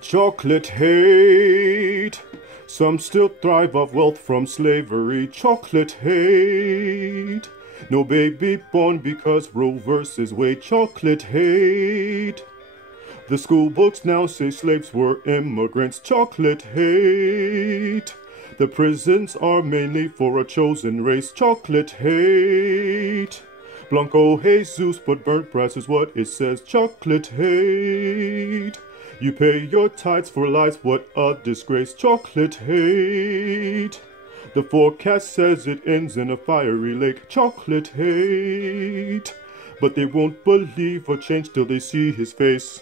Chocolate hate. Some still thrive off wealth from slavery. Chocolate hate. No baby born because Roe versus Wade. Chocolate hate. The school books now say slaves were immigrants. Chocolate hate. The prisons are mainly for a chosen race. Chocolate hate. Blanco Jesus, but burnt brass is what it says. Chocolate hate. You pay your tithes for lies, what a disgrace. Chocolate hate. The forecast says it ends in a fiery lake. Chocolate hate. But they won't believe or change till they see his face.